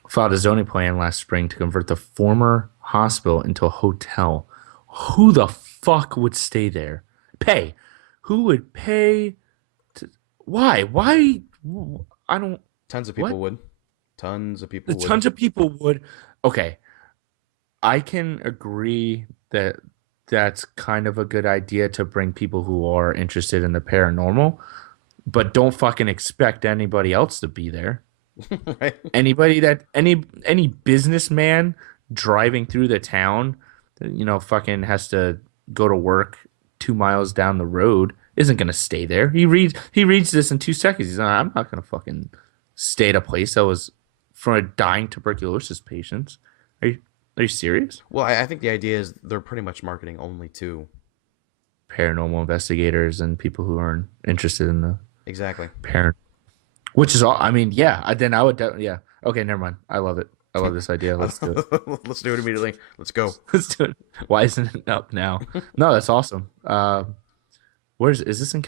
filed a zoning plan last spring to convert the former hospital into a hotel. Who the fuck would stay there? Pay? Who would pay? Why? Why? I don't. Tons of people What? would. Tons of people would. Tons of people would. Okay, I can agree that that's kind of a good idea to bring people who are interested in the paranormal, but don't fucking expect anybody else to be there. Right? Any businessman driving through the town, fucking has to go to work 2 miles down the road isn't gonna stay there. He reads this in 2 seconds. He's like, I'm not gonna fucking stay at a place that was for a dying tuberculosis patients. Are you are you serious? Well, I think the idea is they're pretty much marketing only to Paranormal investigators and people who aren't interested in the exactly. parent, which is all. I mean, yeah. Then I would. Yeah. Okay. Never mind. I love it. I love this idea. Let's do it. Let's do it immediately. Let's go. Let's do it. Why isn't it up now? No, that's awesome. Where's is this in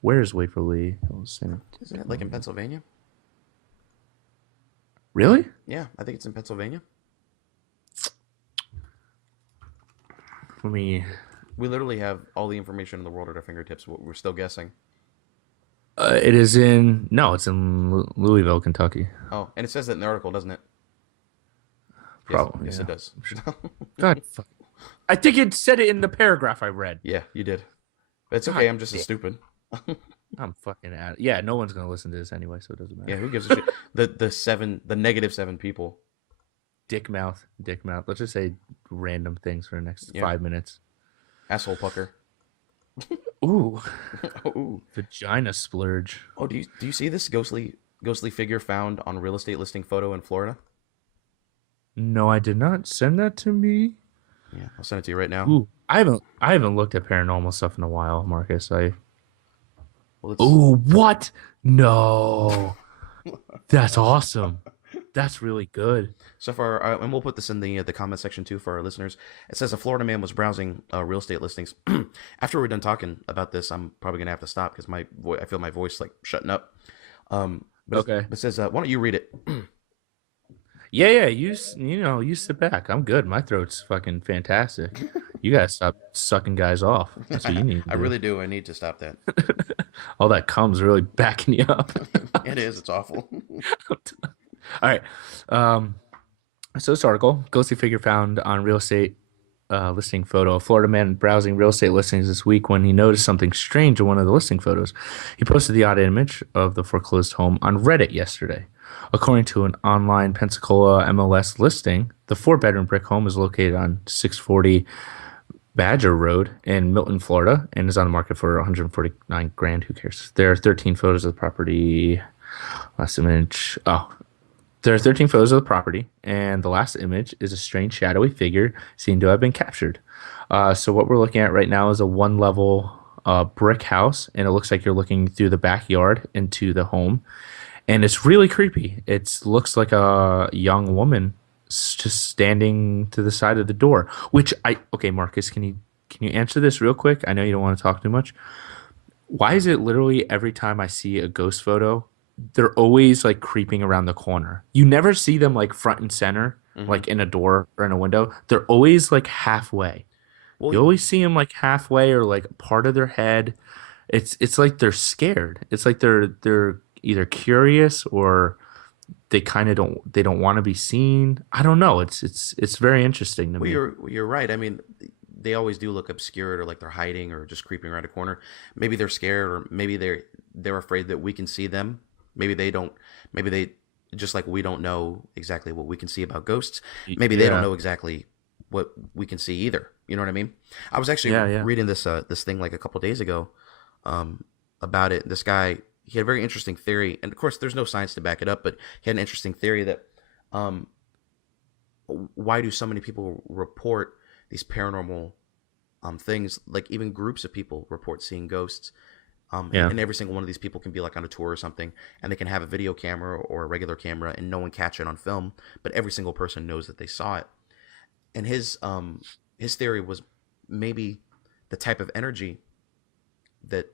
Where is Waverly? Isn't it like in Pennsylvania? Really? Yeah, I think it's in Pennsylvania. Let me. We literally have all the information in the world at our fingertips. We're still guessing. It is in. No, it's in Louisville, Kentucky. Oh, and it says that in the article, doesn't it? Probably. Yes, Yeah. it does. God. Fuck. I think it said it in the paragraph I read. Yeah, you did. But it's God okay. I'm just damn. as stupid. I'm fucking at. Yeah, no one's gonna listen to this anyway, so it doesn't matter. Yeah, who gives a shit? The -7 people. Dick mouth. Let's just say random things for the next Yeah. 5 minutes. Asshole pucker. Ooh, Ooh. vagina splurge. Oh, do you see this ghostly figure found on real estate listing photo in Florida? No, I did not send that to me. Yeah, I'll send it to you right now. Ooh, I haven't looked at paranormal stuff in a while, Marcus. Well, Ooh, what? No, that's awesome. That's really good. so far, and we'll put this in the comment section too for our listeners. It says a Florida man was browsing real estate listings. After we're done talking about this, I'm probably gonna have to stop because I feel my voice like shutting up. But Okay. it says, why don't you read it? Yeah. You sit back. I'm good. My throat's fucking fantastic. You gotta stop sucking guys off. That's what you need to I do. really do. I need to stop that. All that comes really backing you up. It is. It's awful. All right. So this article, ghostly figure found on real estate listing photo. A Florida man browsing real estate listings this week when he noticed something strange in one of the listing photos. He posted the odd image of the foreclosed home on Reddit yesterday. According to an online Pensacola MLS listing, the 4-bedroom brick home is located on 640 Badger Road in Milton, Florida, and is on the market for 149 grand. Who cares? There are 13 photos of the property. Last image. Oh, there are 13 photos of the property, and the last image is a strange shadowy figure seen to have been captured. So what we're looking at right now is a one-level brick house, and it looks like you're looking through the backyard into the home, and it's really creepy. It looks like a young woman just standing to the side of the door. Okay, Marcus, can you answer this real quick? I know you don't want to talk too much. Why is it literally every time I see a ghost photo, they're always like creeping around the corner? You never see them like front and center, like in a door or in a window. They're always like halfway. Well, You always see them like halfway or like part of their head. It's like they're scared. It's like they're either curious or they kind of don't want to be seen. I don't know. It's very interesting to well, me. you're right. I mean, they always do look obscured or like they're hiding or just creeping around a corner. Maybe they're scared or maybe they're afraid that we can see them. Maybe they don't. Maybe they just like we don't know exactly what we can see about ghosts. Maybe they don't Yeah. know exactly what we can see either. You know what I mean? I was actually Yeah. reading this thing like a couple days ago about it. This guy, he had a very interesting theory, and of course, there's no science to back it up, but he had an interesting theory that um, why do so many people report these paranormal things? Like even groups of people report seeing ghosts. Yeah. And every single one of these people can be like on a tour or something, and they can have a video camera or a regular camera, and no one catch it on film, but every single person knows that they saw it. And his theory was maybe the type of energy that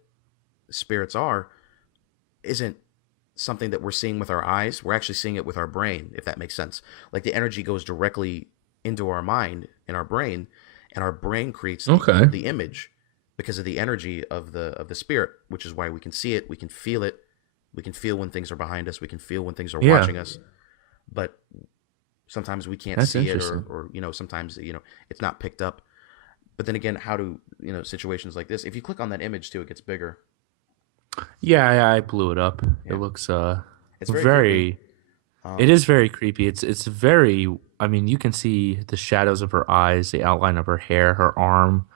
spirits are isn't something that we're seeing with our eyes. We're actually seeing it with our brain, if that makes sense. Like the energy goes directly into our mind and our brain, and our brain creates Okay. the image because of the energy of the spirit, which is why we can see it, we can feel it, we can feel when things are behind us, we can feel when things are Yeah. watching us, but sometimes we can't That's see it, interesting. or sometimes it's not picked up. But then again, how do situations like this? If you click on that image too, it gets bigger. Yeah, I blew it up. It Yeah, looks it's very creepy. very. It Um, is very creepy. It's very. I mean, you can see the shadows of her eyes, the outline of her hair, her arm,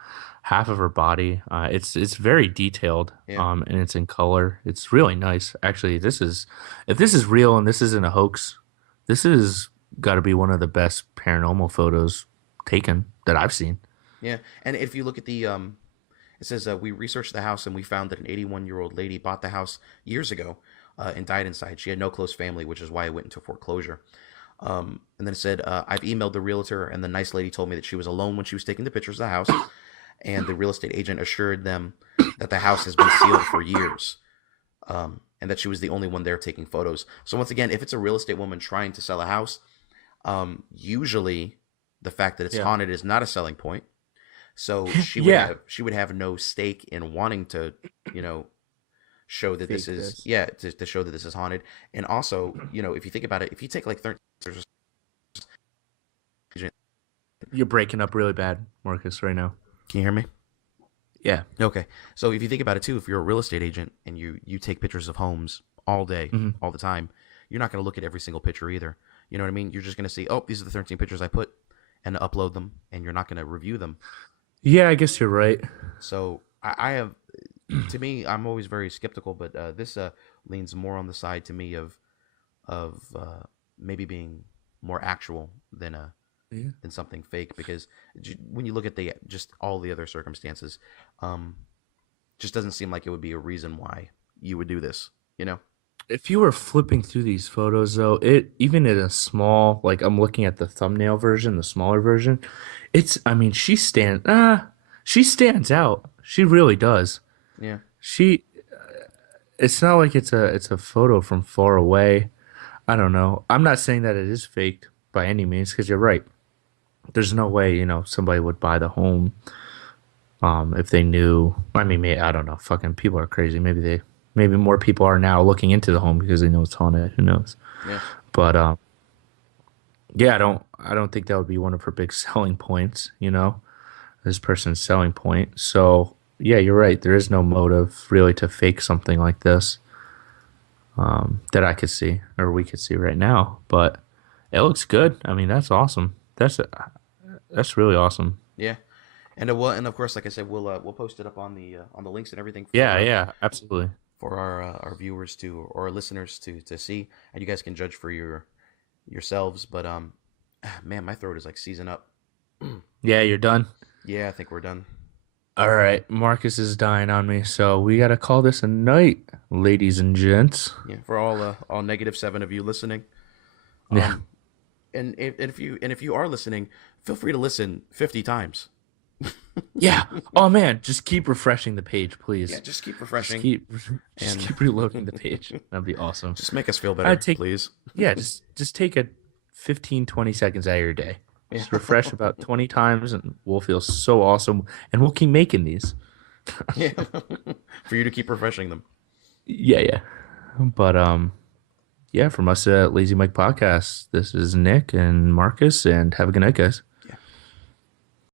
half of her body. It's very detailed. yeah, And it's in color. It's really nice. Actually, this is if this is real and this isn't a hoax, this is got to be one of the best paranormal photos taken that I've seen. yeah. And if you look at the it says we researched the house and we found that an 81-year-old lady bought the house years ago and died inside. She had no close family, which is why it went into foreclosure. And then it said, I've emailed the realtor, and the nice lady told me that she was alone when she was taking the pictures of the house. And the real estate agent assured them that the house has been sealed for years, and that she was the only one there taking photos. So once again, if it's a real estate woman trying to sell a house, usually the fact that it's Yeah. haunted is not a selling point. So Yeah. she would have no stake in wanting to, you know, show that this Fake is this. yeah to show that this is haunted. And also, if you think about it, if you take like 13 can You're breaking up really bad, Marcus, right now. you hear me? Yeah. Okay. So if you think about it too, if you're a real estate agent and you take pictures of homes all day, Hmm. all the time, you're not going to look at every single picture either. You know what I mean? You're just going to see, oh, these are the 13 pictures I put, and upload them, and you're not going to review them. Yeah, I guess you're right. So I have, to me, I'm always very skeptical, but this leans more on the side to me of maybe being more actual Yeah. than something fake, because when you look at the just all the other circumstances, um, just doesn't seem like it would be a reason why you would do this. You know? If you were flipping through these photos, though, it even in a small, like I'm looking at the thumbnail version, the smaller version, I mean, she stands out. She really does. Yeah. She, it's not like it's a photo from far away. I don't know. I'm not saying that it is faked by any means, because you're right. There's no way, somebody would buy the home, if they knew. I mean, I don't know. Fucking people are crazy. Maybe more people are now looking into the home because they know it's haunted. Who knows? Yeah. But yeah, I don't think that would be one of her big selling points. This person's selling point. So yeah, you're right. There is no motive really to fake something like this, that I could see or we could see right now. But it looks good. I mean, that's awesome. That's really awesome. Yeah. And of course, like I said, we'll post it up on the links and everything Yeah, yeah, absolutely. for our viewers to, or our listeners to see, and you guys can judge for yourselves. But man, my throat is like seizing up. Yeah, you're done. Yeah, I think we're done. All right, Marcus is dying on me, so we gotta call this a night, ladies and gents. Yeah, for all -7 of you listening. Yeah, Um, and if you are listening, feel free to listen 50 times. yeah. Oh man, just keep refreshing the page, Yeah, please. just keep Just refreshing keep, just and keep reloading the page. That'd be awesome. just make us feel better, I take, please. yeah, just take a 15, 20 seconds out of your day. Yeah. Just refresh about 20 times, and we'll feel so awesome, and we'll keep making these. Yeah. For you to keep refreshing them. Yeah, yeah. But yeah, from us at Lazy Mike Podcast, this is Nick and Marcus, and have a good night, guys.